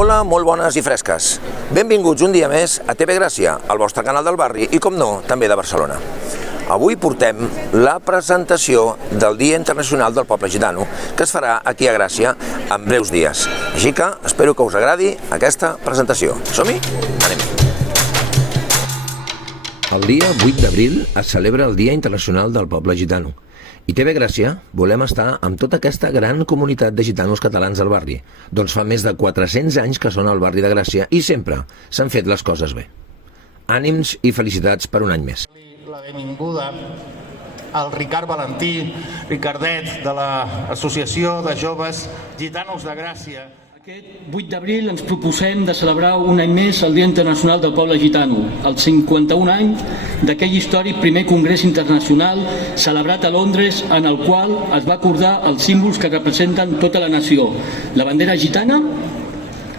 Hola, molt bones i fresques. Benvinguts un dia més a TV Gràcia, el vostre canal del barri i, com no, també de Barcelona. Avui portem la presentació del Dia Internacional del Poble Gitano, que es farà aquí a Gràcia en breus dies. Així que espero que us agradi aquesta presentació. Som-hi? Anem! El dia 8 d'abril es celebra el Dia Internacional del Poble Gitano. I TV Gràcia volem estar amb tota aquesta gran comunitat de gitanos catalans al barri. Doncs fa més de 400 anys que són al barri de Gràcia i sempre s'han fet les coses bé. Ànims i felicitats per un any més. La benvinguda al Ricard Valentí, Ricardet, de l'Associació de Joves Gitanos de Gràcia. Aquest 8 d'abril ens proposem de celebrar un any més el Dia Internacional del Poble Gitano, el 51 any d'aquell històric primer congrés internacional celebrat a Londres, en el qual es va acordar els símbols que representen tota la nació. La bandera gitana,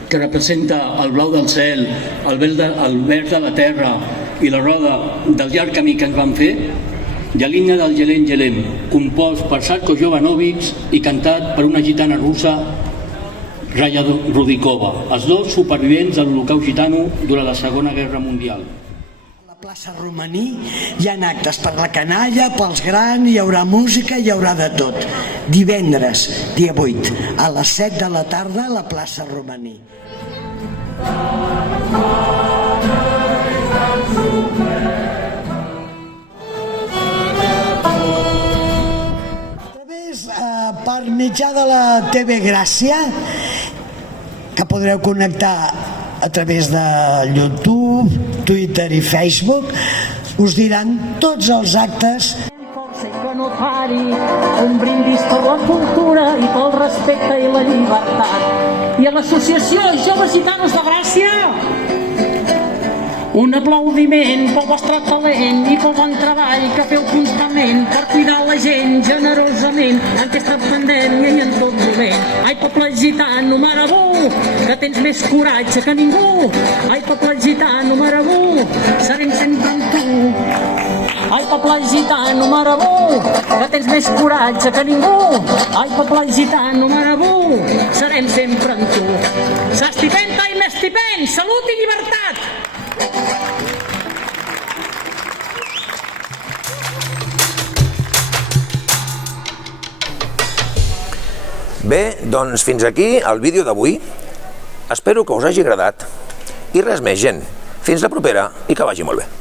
que representa el blau del cel, el verd de la terra i la roda del llarg camí que ens van fer, i l'himne del Jelem Jelem, compost per Sarko Jovanovic i cantat per una gitana russa, Raya Rudikova, els dos supervivents de l'Holocaust gitano durant la Segona Guerra Mundial. A la plaça Romaní hi ha actes per la canalla, pels grans, hi haurà música, hi haurà de tot. Divendres, dia 8, a les 7 de la tarda a la plaça Romaní. Per mitjà de la TV Gràcia, que podreu connectar a través de YouTube, Twitter i Facebook, us diran tots els actes. Que no pari, un brindis per la cultura i pel respecte i la llibertat. I a l'Associació Joves Gitanos de Gràcia, un aplaudiment pel vostre talent i pel bon treball que feu constantment per cuidar la gent generosament en aquesta pandèmia i en tot moment. Ai, poble gitano, marabú, que tens més coratge que ningú. Ai, poble gitano, marabú, serem sempre amb tu. Ai, poble gitano, marabú, que tens més coratge que ningú. Ai, poble gitano, marabú, serem sempre amb tu. S'estipenta i m'estipent, salut i llibertat! Bé, doncs fins aquí el vídeo d'avui. Espero que us hagi agradat. I res més, gent. Fins la propera i que vagi molt bé.